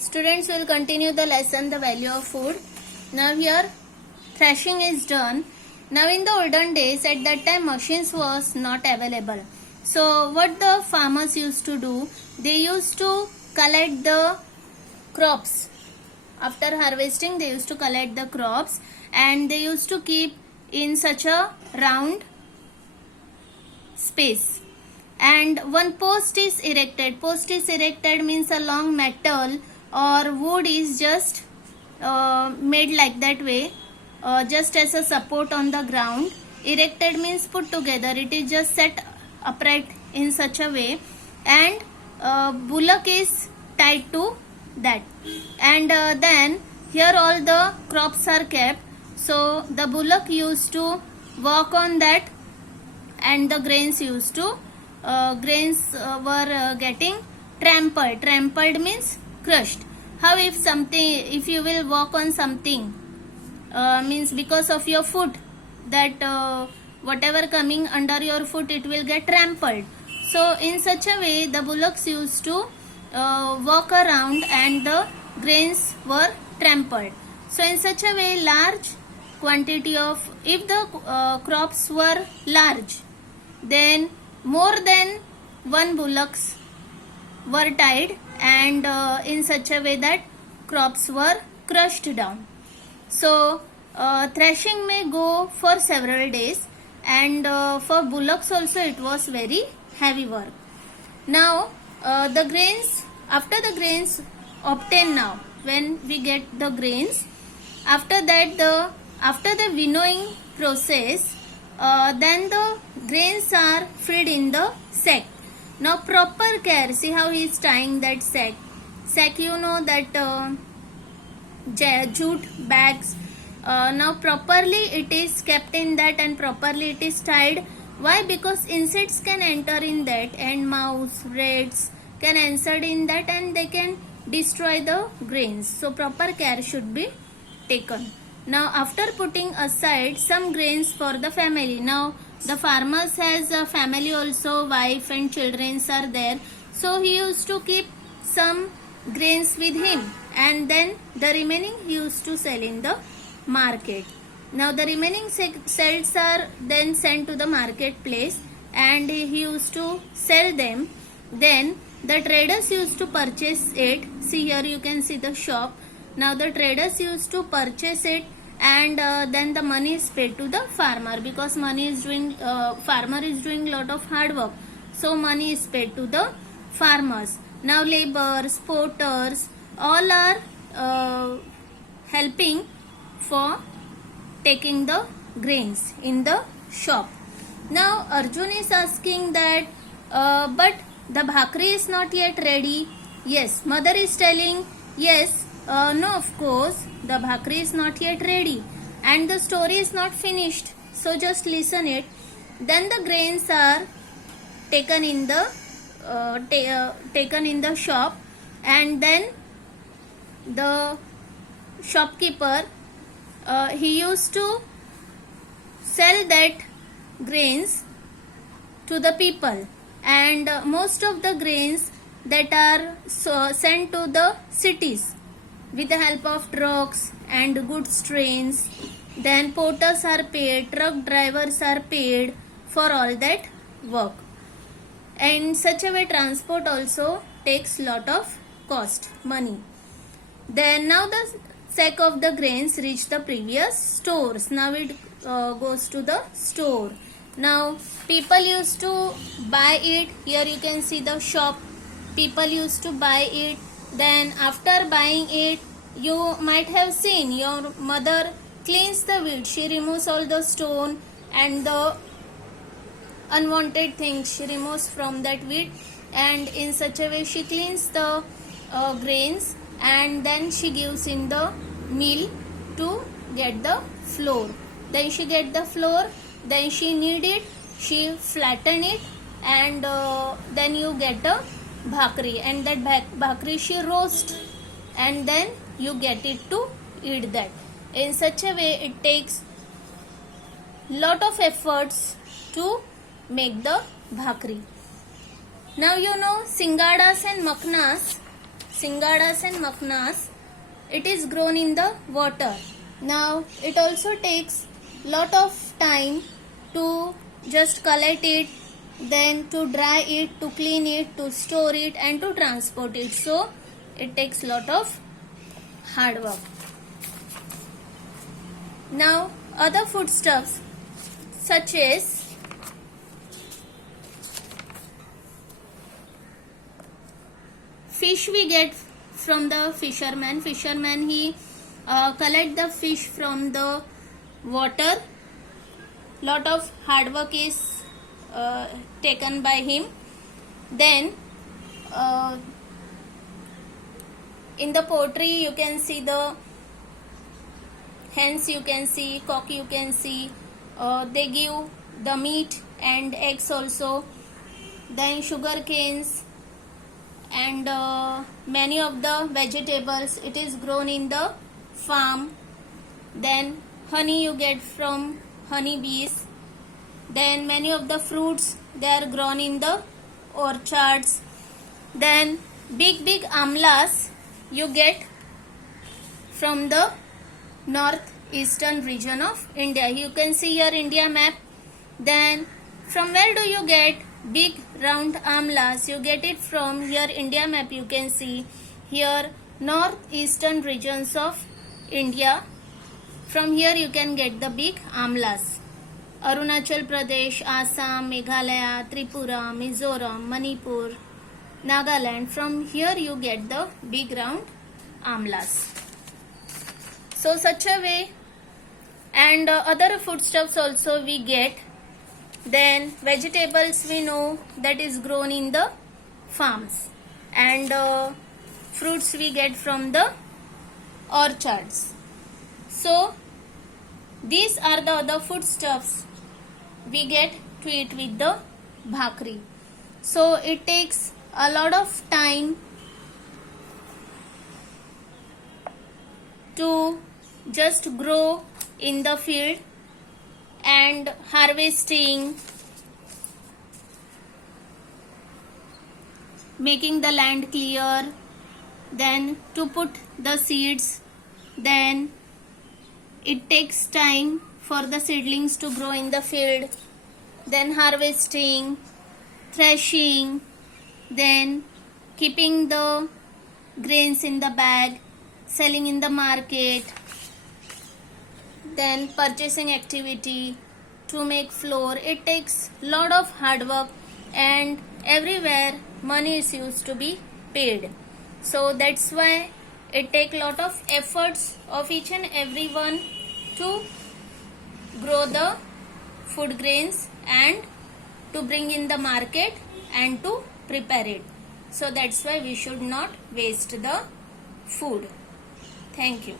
Students will continue the lesson, the value of food. Now here thrashing is done. Now in the olden days, at that time machines was not available. So what the farmers used to do, they used to collect the crops. After harvesting, they used to collect the crops and they used to keep in such a round space. And one post is erected. Post is erected means a long metal or wood is just made like that way, just as a support on the ground. Erected means put together. It is just set upright in such a way, and bullock is tied to that. And then here all the crops are kept. So the bullock used to walk on that, and the grains used to were getting trampled. Trampled means crushed. How if you will walk on something, means because of your foot, that whatever coming under your foot, it will get trampled. So in such a way the bullocks used to walk around and the grains were trampled. So in such a way, large quantity of, if the crops were large, then more than one bullocks were tied, and in such a way that crops were crushed down. So thrashing may go for several days, and for bullocks also it was very heavy work. Now the grains, after the grains obtained, now when we get the grains, after that after the winnowing process, then the grains are filled in the sack. Now proper care, see how he is tying that sack. Sack, you know that jute bags. Now properly it is kept in that and properly it is tied. Why? Because insects can enter in that, and mouse, rats can enter in that, and they can destroy the grains. So proper care should be taken. Now after putting aside some grains for the family, now the farmers has a family also, wife and children are there. So he used to keep some grains with him, and then the remaining he used to sell in the market. Now the remaining sales are then sent to the marketplace, and he used to sell them. Then the traders used to purchase it. See here you can see the shop. Now the traders used to purchase it, and then the money is paid to the farmer, because money is doing farmer is doing lot of hard work. So money is paid to the farmers. Now laborers, porters, all are helping for taking the grains in the shop. Now Arjun is asking that but the bhakri is not yet ready. Yes, mother is telling, yes, no, of course the bhakri is not yet ready and the story is not finished. So just listen it. Then the grains are taken in the taken in the shop, and then the shopkeeper, he used to sell that grains to the people, and most of the grains that are sent to the cities with the help of trucks and goods trains. Then porters are paid, truck drivers are paid for all that work. And such a way transport also takes lot of cost, money. Then now the sack of the grains reach the previous stores. Now it goes to the store. Now people used to buy it. Here you can see the shop. People used to buy it. Then after buying it, you might have seen your mother cleans the wheat. She removes all the stone and the unwanted things. She removes from that wheat, and in such a way she cleans the grains, and then she gives in the mill to get the flour. Then she get the flour, then she knead it, she flatten it, and then you get a bhakri, and that bhakri she roast, and then you get it to eat that. In such a way it takes lot of efforts to make the bhakri. Now you know singadas and maknas. singadas and maknas, it is grown in the water. Now it also takes lot of time to just collect it, then to dry it, to clean it, to store it and to transport it. So it takes lot of hard work. Now other foodstuffs such as fish we get from the fisherman. He collect the fish from the water. Lot of hard work is taken by him. Then in the poultry you can see the hens, you can see cock, you can see they give the meat and eggs also. Then sugar canes and many of the vegetables, it is grown in the farm. Then honey you get from honey bees. Then many of the fruits, they are grown in the orchards. Then big amlas you get from the northeastern region of India. You can see your India map. Then from where do you get big round amlas? You get it from your India map. You can see here northeastern regions of India. From here you can get the big amlas. Arunachal Pradesh, Assam, Meghalaya, Tripura, Mizoram, Manipur, Nagaland. From here you get the big round amlas. So such a way, and other foodstuffs also we get. Then vegetables we know that is grown in the farms, and fruits we get from the orchards. So these are the other foodstuffs we get to eat with the bhakri. So it takes a lot of time to just grow in the field and harvesting, making the land clear, then to put the seeds, then it takes time for the seedlings to grow in the field, then harvesting, threshing, then keeping the grains in the bag, selling in the market, then purchasing activity to make flour. It takes lot of hard work, and everywhere money is used to be paid. So that's why it takes lot of efforts of each and everyone to grow the food grains and to bring in the market and to prepare it. So that's why we should not waste the food. Thank you.